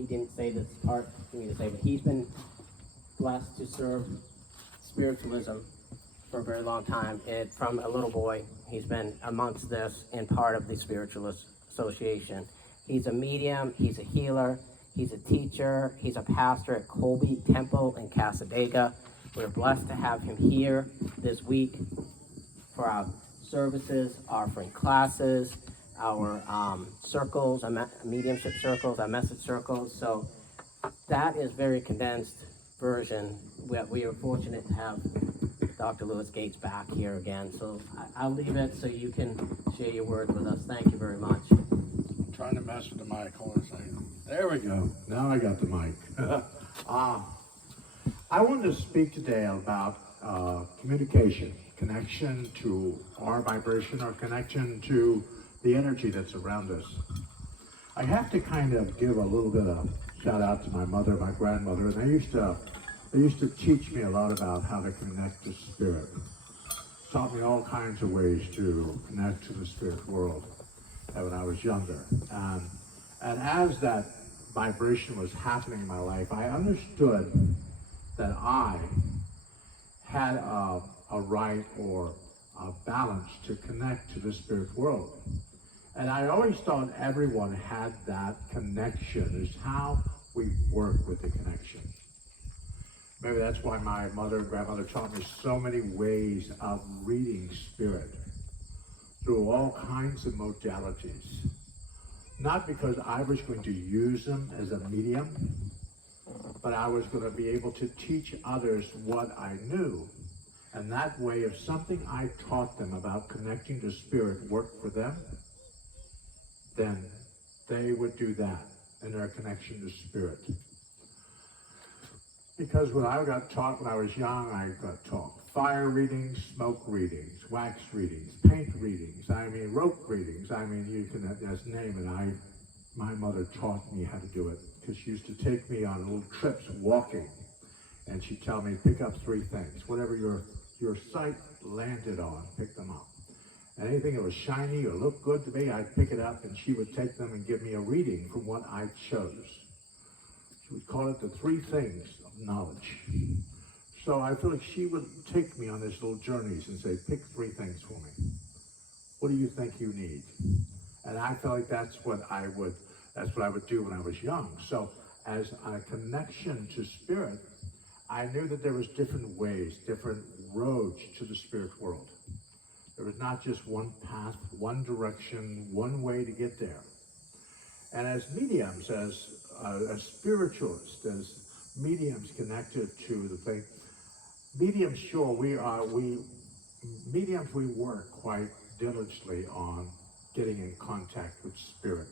He didn't say this part for me to say, but he's been blessed to serve spiritualism for a very long time. And from a little boy, he's been amongst this and part of the Spiritualist Association. He's a medium, he's a healer, he's a teacher, he's a pastor at Colby Temple in Casadega. We're blessed to have him here this week for our services, offering classes, our circles, our mediumship circles, our message circles. So that is very condensed version. We are fortunate to have Dr. Lewis Gates back here again. So I'll leave it so you can share your words with us. Thank you very much. I'm trying to mess with the mic. Hold on a second. There we go. Now I got the mic. I wanted to speak today about communication, connection to our vibration, or connection to the energy that's around us. I have to kind of give a little bit of shout out to my mother, my grandmother, and they used to teach me a lot about how to connect to spirit. Taught me all kinds of ways to connect to the spirit world when I was younger. And as that vibration was happening in my life, I understood that I had a right or a balance to connect to the spirit world. And I always thought everyone had that connection. Is how we work with the connection. Maybe that's why my mother and grandmother taught me so many ways of reading spirit through all kinds of modalities. Not because I was going to use them as a medium, but I was going to be able to teach others what I knew. And that way, if something I taught them about connecting to spirit worked for them, then they would do that in their connection to spirit. Because when I got taught when I was young, I got taught fire readings, smoke readings, wax readings, paint readings, rope readings. You can just name it. My mother taught me how to do it because she used to take me on little trips walking, and she'd tell me, pick up 3 things. Whatever your sight landed on, pick them up. And anything that was shiny or looked good to me, I'd pick it up, and she would take them and give me a reading from what I chose. She would call it the 3 things of knowledge. So I feel like she would take me on these little journeys and say, pick 3 things for me. What do you think you need? And I felt like that's what I would do when I was young. So as a connection to spirit, I knew that there was different ways, different roads to the spirit world. There was not just one path, one direction, one way to get there. And as mediums, as spiritualists, as mediums connected to the thing, mediums, sure, we work quite diligently on getting in contact with spirit.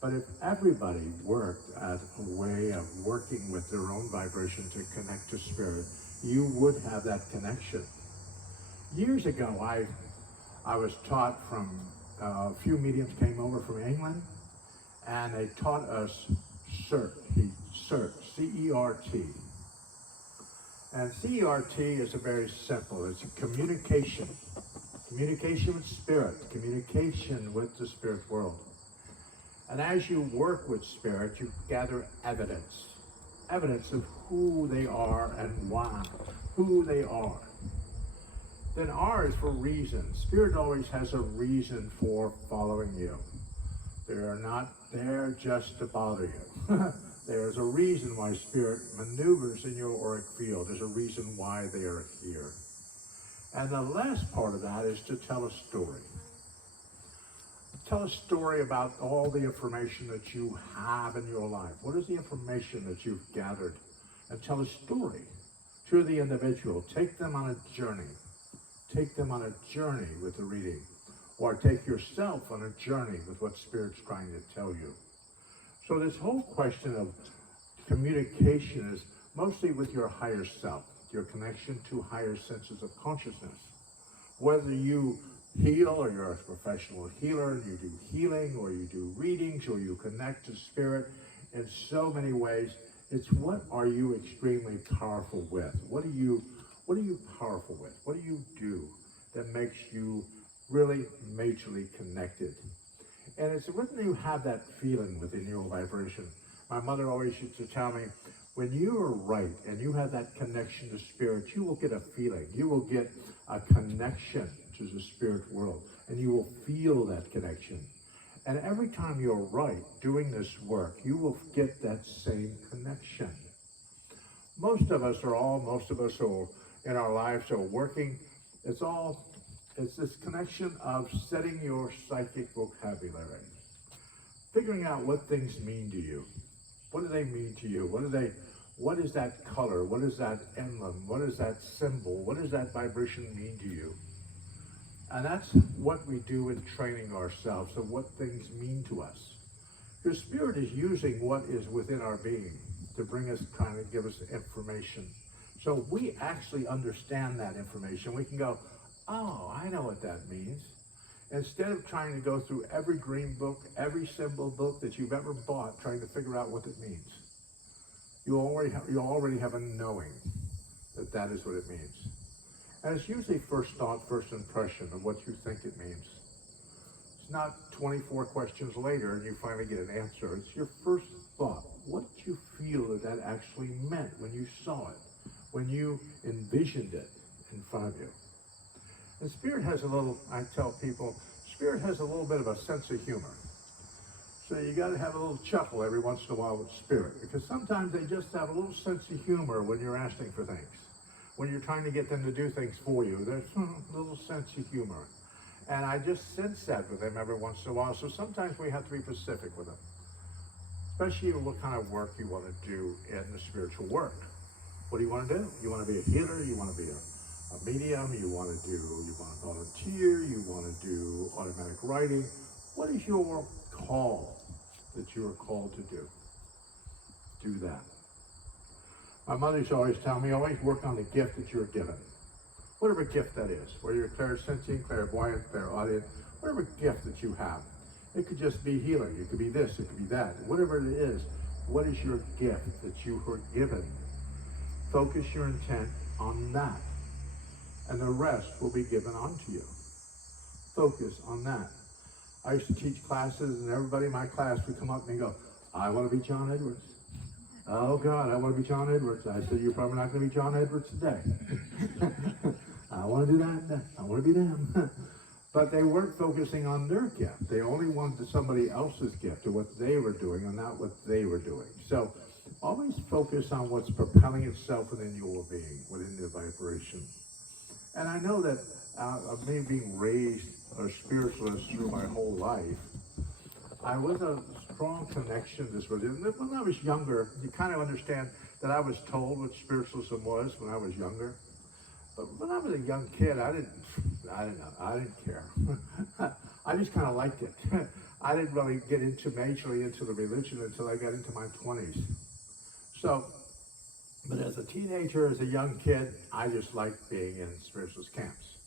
But if everybody worked at a way of working with their own vibration to connect to spirit, you would have that connection. Years ago, I was taught from, a few mediums came over from England, and they taught us Sept, C-E-R-T. And C-E-R-T is a very simple, it's a communication with spirit, communication with the spirit world. And as you work with spirit, you gather evidence of who they are and why, who they are. Then R is for reason. Spirit always has a reason for following you. They are not there just to bother you. There's a reason why spirit maneuvers in your auric field. There's a reason why they are here. And the last part of that is to tell a story. Tell a story about all the information that you have in your life. What is the information that you've gathered? And tell a story to the individual. Take them on a journey. Take them on a journey with the reading. Or take yourself on a journey with what Spirit's trying to tell you. So this whole question of communication is mostly with your higher self, your connection to higher senses of consciousness. Whether you heal, or you're a professional healer, and you do healing, or you do readings, or you connect to spirit in so many ways, it's what are you extremely powerful with? What are you powerful with? What do you do that makes you really majorly connected? And it's when you have that feeling within your vibration My mother always used to tell me, when you are right and you have that connection to spirit, you will get a feeling. You will get a connection to the spirit world, and you will feel that connection. And every time you're right doing this work, you will get that same connection. Most of us who in our lives are working, it's this connection of setting your psychic vocabulary. Figuring out what things mean to you. What do they mean to you? What is that color? What is that emblem? What is that symbol? What does that vibration mean to you? And that's what we do in training ourselves of what things mean to us. Because spirit is using what is within our being to bring us, kind of give us information. So we actually understand that information. We can go, oh, I know what that means. Instead of trying to go through every green book, every symbol book that you've ever bought, trying to figure out what it means. You already have a knowing that that is what it means. And it's usually first thought, first impression of what you think it means. It's not 24 questions later and you finally get an answer. It's your first thought. What did you feel that that actually meant when you saw it, when you envisioned it in front of you? And spirit has a little, I tell people, spirit has a little bit of a sense of humor. So you got to have a little chuckle every once in a while with spirit, because sometimes they just have a little sense of humor when you're asking for things. When you're trying to get them to do things for you, there's a little sense of humor. And I just sense that with them every once in a while. So sometimes we have to be specific with them, especially what kind of work you want to do in the spiritual work. What do you want to do? You want to be a healer? You want to be a medium? You want to volunteer? You want to do automatic writing? What is your call that you are called to do? Do that. My mother used to always tell me, always work on the gift that you're given. Whatever gift that is, whether you're clairsentient, clairvoyant, clairaudient, whatever gift that you have. It could just be healing, it could be this, it could be that. Whatever it is, what is your gift that you were given? Focus your intent on that, and the rest will be given unto you. Focus on that. I used to teach classes, and everybody in my class would come up and go, I want to be John Edwards. Oh God, I want to be John Edwards. I said, you're probably not going to be John Edwards today. I want to do that. I want to be them. But they weren't focusing on their gift. They only wanted somebody else's gift or what they were doing and not what they were doing. So always focus on what's propelling itself within your being, within your vibration. And I know that me being raised a spiritualist through my whole life, I was a strong connection to this religion. When I was younger, you kind of understand that I was told what spiritualism was when I was younger. But when I was a young kid, I didn't care. I just kind of liked it. I didn't really get majorly into the religion until I got into my 20s. So, but as a teenager, as a young kid, I just liked being in spiritualist camps.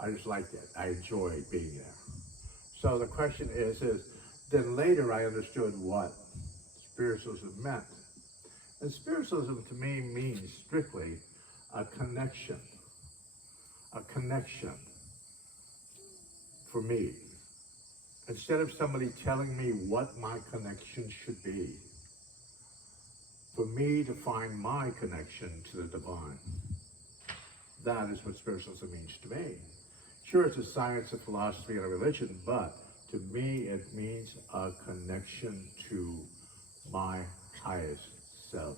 I just liked it. I enjoyed being there. So the question is then later I understood what spiritualism meant. And spiritualism to me means strictly a connection. A connection for me. Instead of somebody telling me what my connection should be, for me to find my connection to the divine. That is what spiritualism means to me. Sure, it's a science, a philosophy, and a religion, but to me, it means a connection to my highest self.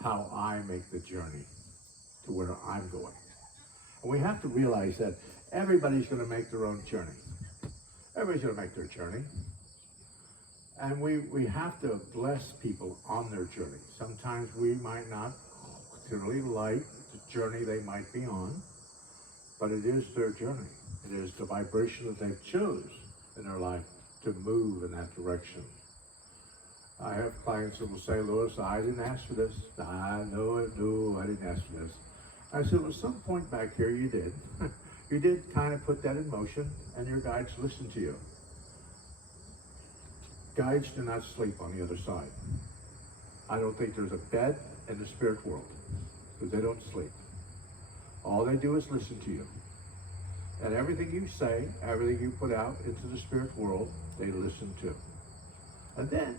How I make the journey to where I'm going. And we have to realize that everybody's going to make their own journey. Everybody's going to make their journey. And we have to bless people on their journey. Sometimes we might not particularly like the journey they might be on, but it is their journey. It is the vibration that they chose in their life to move in that direction. I have clients that will say, Louis, I didn't ask for this. I didn't ask for this. I said, well, at some point back here you did. You did kind of put that in motion, and your guides listened to you. Guides do not sleep on the other side. I don't think there's a bed in the spirit world, because they don't sleep. All they do is listen to you. And everything you say, everything you put out into the spirit world, they listen to. And then,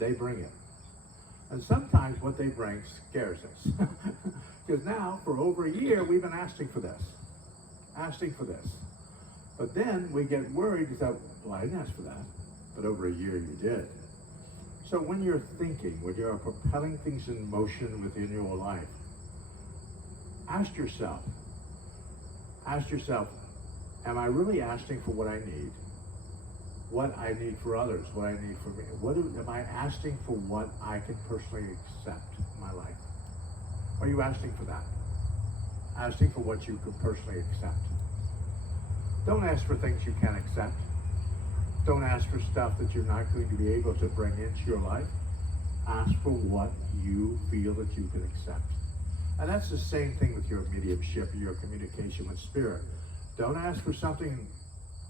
they bring it. And sometimes what they bring scares us. Because now, for over a year, we've been asking for this. But then we get worried because, well, I didn't ask for that. But over a year you did. So when you're thinking, when you're propelling things in motion within your life, ask yourself, am I really asking for what I need? What I need for others, what I need for me? Am I asking for what I can personally accept in my life? Are you asking for that? Asking for what you can personally accept. Don't ask for things you can't accept. Don't ask for stuff that you're not going to be able to bring into your life. Ask for what you feel that you can accept. And that's the same thing with your mediumship, your communication with spirit. Don't ask for something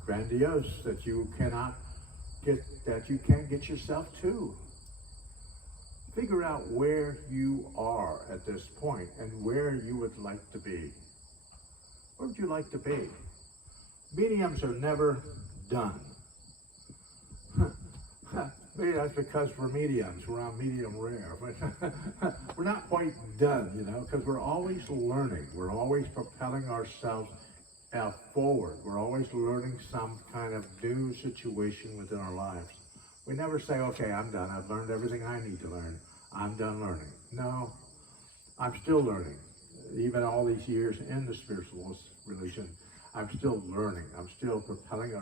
grandiose that you can't get yourself to. Figure out where you are at this point and where you would like to be. Where would you like to be? Mediums are never done. Maybe that's because we're mediums. We're on medium rare. We're not quite done, because we're always learning. We're always propelling ourselves forward. We're always learning some kind of new situation within our lives. We never say, okay, I'm done. I've learned everything I need to learn. I'm done learning. No, I'm still learning. Even all these years in the spiritualist religion, I'm still learning. I'm still propelling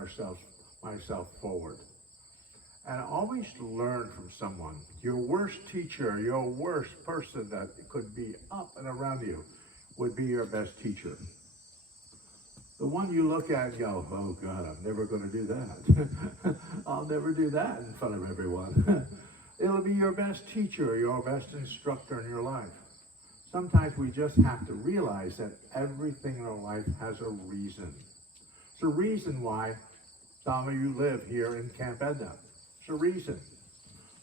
myself forward. And always learn from someone. Your worst teacher, your worst person that could be up and around you would be your best teacher. The one you look at and go, oh God, I'm never going to do that. I'll never do that in front of everyone. It'll be your best teacher, your best instructor in your life. Sometimes we just have to realize that everything in our life has a reason. It's a reason why some of you live here in Camp Etna. It's a reason.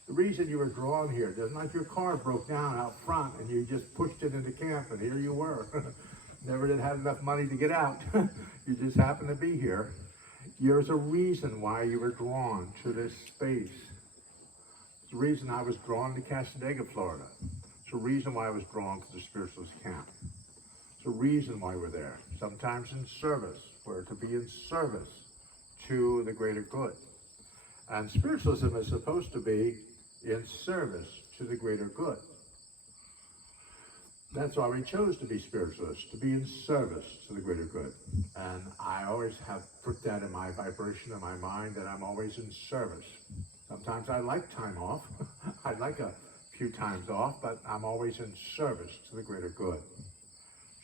The reason you were drawn here, just like your car broke down out front and you just pushed it into camp and here you were. Never did have enough money to get out. You just happened to be here. There's a reason why you were drawn to this space. It's the reason I was drawn to Casadega, Florida. It's a reason why I was drawn to the spiritualist camp. It's a reason why we're there. Sometimes in service. We're to be in service to the greater good. And spiritualism is supposed to be in service to the greater good. That's why we chose to be spiritualists, to be in service to the greater good. And I always have put that in my vibration in my mind that I'm always in service. Sometimes I like time off. I'd like a few times off, but I'm always in service to the greater good.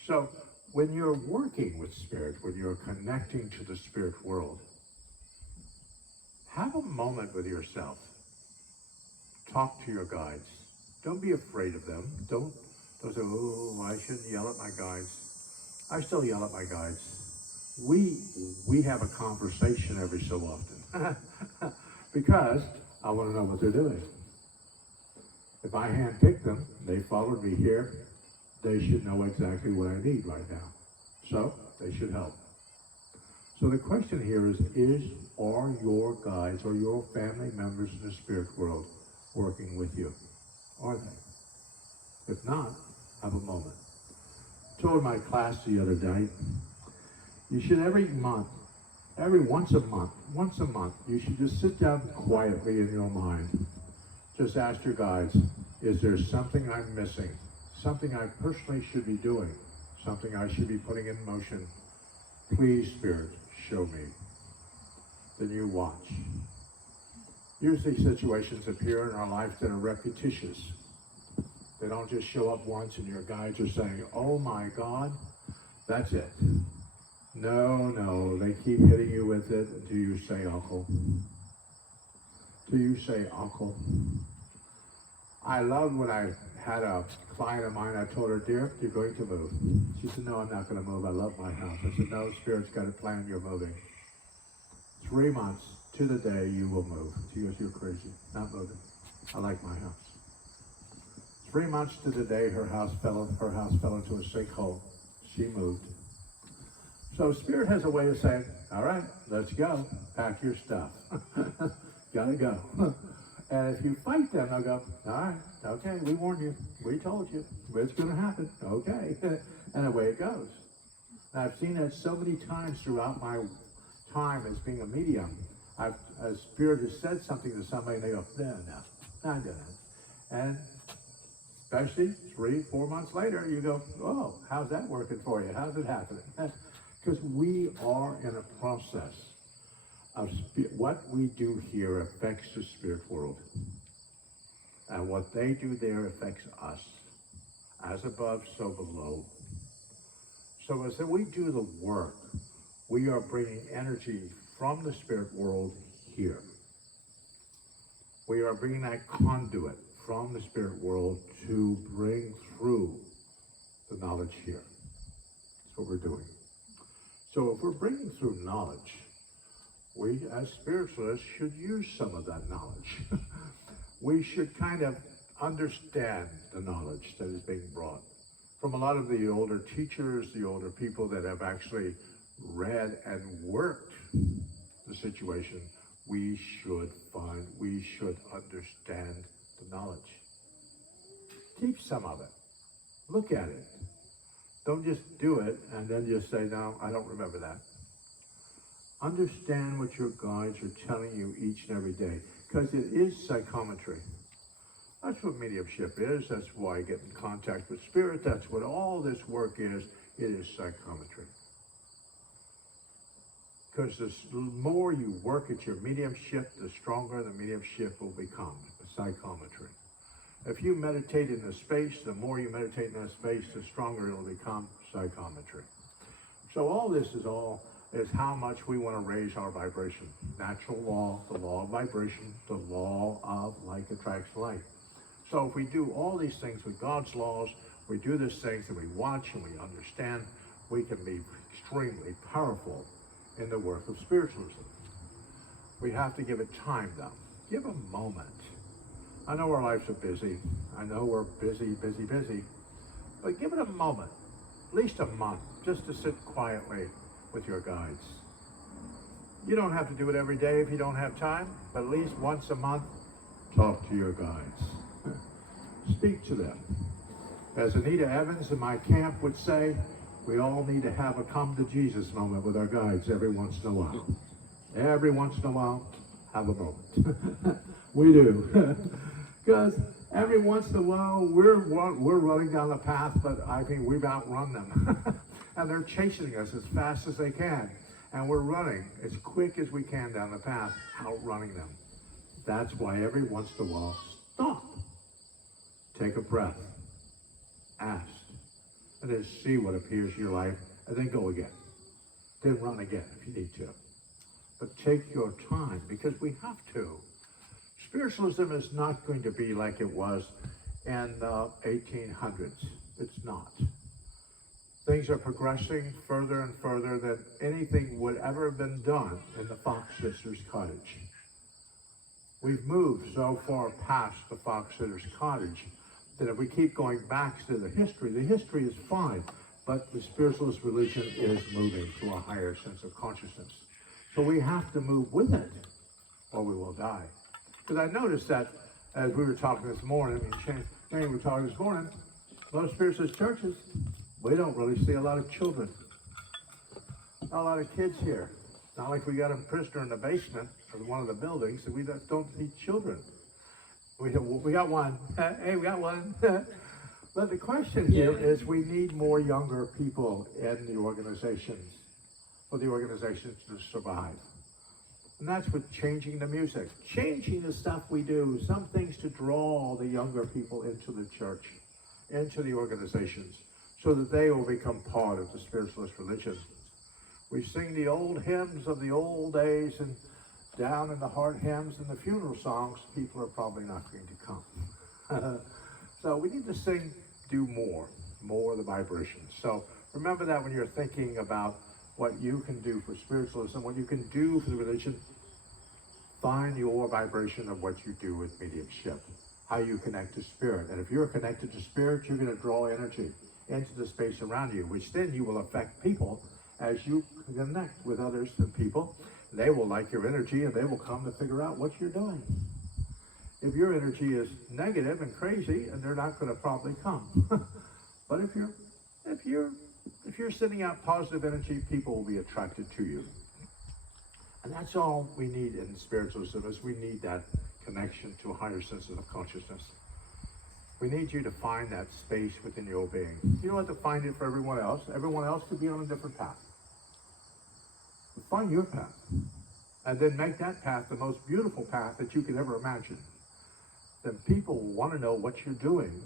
So when you're working with spirit, when you're connecting to the spirit world, have a moment with yourself. Talk to your guides. Don't be afraid of them. Don't say, oh, I shouldn't yell at my guides. I still yell at my guides. We have a conversation every so often because I want to know what they're doing. If I handpicked them, they followed me here, they should know exactly what I need right now. So they should help. So the question here are your guides or your family members in the spirit world working with you? Are they? If not, have a moment. I told my class the other day, you should once a month, you should just sit down quietly in your mind. Just ask your guides, is there something I'm missing? Something I personally should be doing? Something I should be putting in motion? Please, Spirit, show me. Then you watch. Usually situations appear in our life that are repetitious. They don't just show up once and your guides are saying, oh my God, that's it. No, they keep hitting you with it until you say, uncle. Till you say, uncle. I love when I had a client of mine, I told her, dear, you're going to move. She said, no, I'm not going to move. I love my house. I said, no, Spirit's got a plan, you're moving. 3 months to the day you will move. She goes, you're crazy. Not moving. I like my house. 3 months to the day her house fell into a sinkhole. She moved. So Spirit has a way of saying, all right, let's go. Pack your stuff. Gotta go. And if you fight them, they'll go, all right, okay, we warned you. We told you. It's going to happen. Okay. And away it goes. And I've seen that so many times throughout my time as being a medium. A spirit has said something to somebody and they go, no, I didn't. And especially 3-4 months later, you go, oh, how's that working for you? How's it happening? Because we are in a process of what we do here affects the spirit world. And what they do there affects us. As above, so below. So as we do the work, we are bringing energy from the spirit world here. We are bringing that conduit from the spirit world to bring through the knowledge here. That's what we're doing. So if we're bringing through knowledge, we as spiritualists should use some of that knowledge. We should kind of understand the knowledge that is being brought from a lot of the older teachers, the older people that have actually read and worked the situation. We should understand the knowledge. Keep some of it. Look at it. Don't just do it and then just say, no, I don't remember that. Understand what your guides are telling you each and every day, because it is psychometry. That's what mediumship is. That's why I get in contact with spirit. That's what all this work is. It is psychometry. Because the more you work at your mediumship, the stronger the mediumship will become, psychometry. If you meditate in the space, the more you meditate in that space, the stronger it will become, psychometry. So all this is how much we want to raise our vibration. Natural law, the law of vibration, the law of like attracts like. So if we do all these things with God's laws, we do these things and we watch and we understand, we can be extremely powerful in the work of spiritualism. We have to give it time though. Give a moment. I know our lives are busy. I know we're busy. But give it a moment, at least a month, just to sit quietly with your guides. You don't have to do it every day if you don't have time, but at least once a month, talk to your guides. Speak to them. As Anita Evans in my camp would say, we all need to have a come to Jesus moment with our guides every once in a while. Every once in a while, have a moment. We do. Because every once in a while, we're running down the path, but I think we've outrun them. And they're chasing us as fast as they can. And we're running as quick as we can down the path, outrunning them. That's why every once in a while, stop. Take a breath. Ask. And then see what appears in your life, and then go again. Then run again if you need to. But take your time, because we have to. Spiritualism is not going to be like it was in the 1800s. It's not. Things are progressing further and further than anything would ever have been done in the Fox Sisters' cottage. We've moved so far past the Fox Sisters' cottage that if we keep going back to the history is fine, but the spiritualist religion is moving to a higher sense of consciousness. So we have to move with it, or we will die. Because I noticed that as we were talking this morning, Maine were talking this morning, most spiritualist churches, we don't really see a lot of children. Not a lot of kids here. Not like we got a prisoner in the basement of one of the buildings, and we don't see children. We got one. Hey, we got one. But the question here is we need more younger people in the organizations for the organizations to survive. And that's with changing the music, changing the stuff we do, some things to draw the younger people into the church, into the organizations, so that they will become part of the spiritualist religion. We sing the old hymns of the old days, and down in the heart hymns and the funeral songs, people are probably not going to come. So we need to do more of the vibrations. So remember that when you're thinking about what you can do for spiritualism, what you can do for the religion, find your vibration of what you do with mediumship, how you connect to spirit. And if you're connected to spirit, you're going to draw energy into the space around you, which then you will affect people as you connect with others and people. They will like your energy and they will come to figure out what you're doing. If your energy is negative and crazy, and they're not going to probably come. But if you're sending out positive energy, people will be attracted to you. And that's all we need in spiritualism, is we need that connection to a higher sense of consciousness. We need you to find that space within your being. You don't have to find it for everyone else. Everyone else could be on a different path. But find your path. And then make that path the most beautiful path that you could ever imagine. Then people want to know what you're doing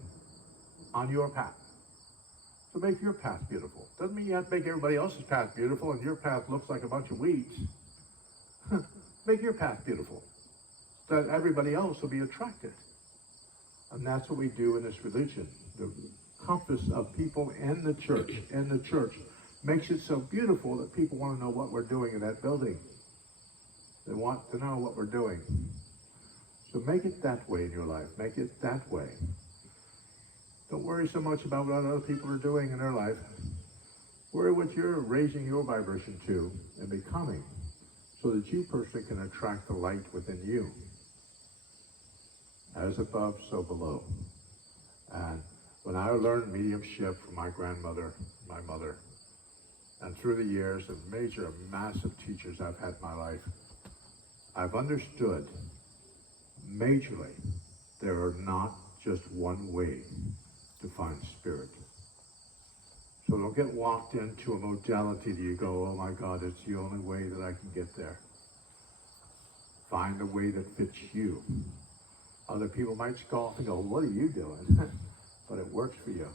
on your path. So make your path beautiful. Doesn't mean you have to make everybody else's path beautiful and your path looks like a bunch of weeds. Make your path beautiful, so that everybody else will be attracted. And that's what we do in this religion. The compass of people in the church makes it so beautiful that people want to know what we're doing in that building. They want to know what we're doing. So make it that way in your life. Make it that way. Don't worry so much about what other people are doing in their life. Worry what you're raising your vibration to and becoming, so that you personally can attract the light within you. As above, so below. And when I learned mediumship from my grandmother, my mother, and through the years of major, massive teachers I've had in my life, I've understood majorly there are not just one way to find spirit. So don't get locked into a modality that you go, oh my God, it's the only way that I can get there. Find a way that fits you. Other people might scoff and go, what are you doing? But it works for you.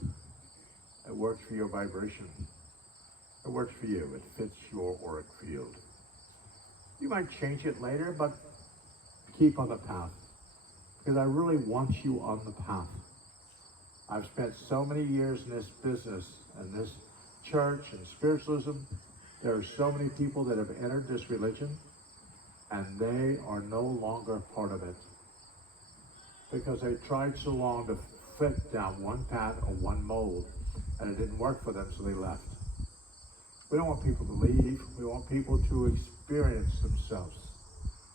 It works for your vibration. It works for you. It fits your auric field. You might change it later, but keep on the path. Because I really want you on the path. I've spent so many years in this business and this church and spiritualism. There are so many people that have entered this religion and they are no longer part of it. Because they tried so long to fit down one path or one mold and it didn't work for them, so they left. We don't want people to leave. We want people to experience themselves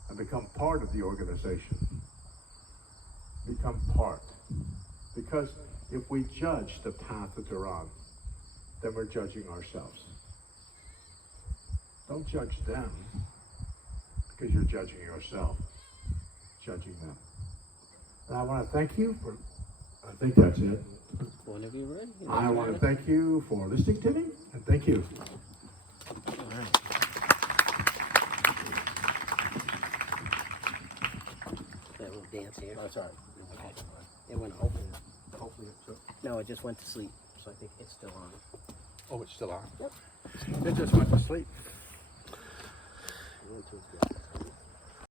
and become part of the organization. Become part. Because if we judge the path that they're on, then we're judging ourselves. Don't judge them, because you're judging yourself, judging them. And I want to thank you for, I think that's it. Whenever you're ready. I want to thank you for listening to me, and thank you. All right. That little dance here. That's all right. Okay. It went open. Hopefully no, it just went to sleep. So I think it's still on. Oh, it's still on? Yep. It just went to sleep. It went to its bed.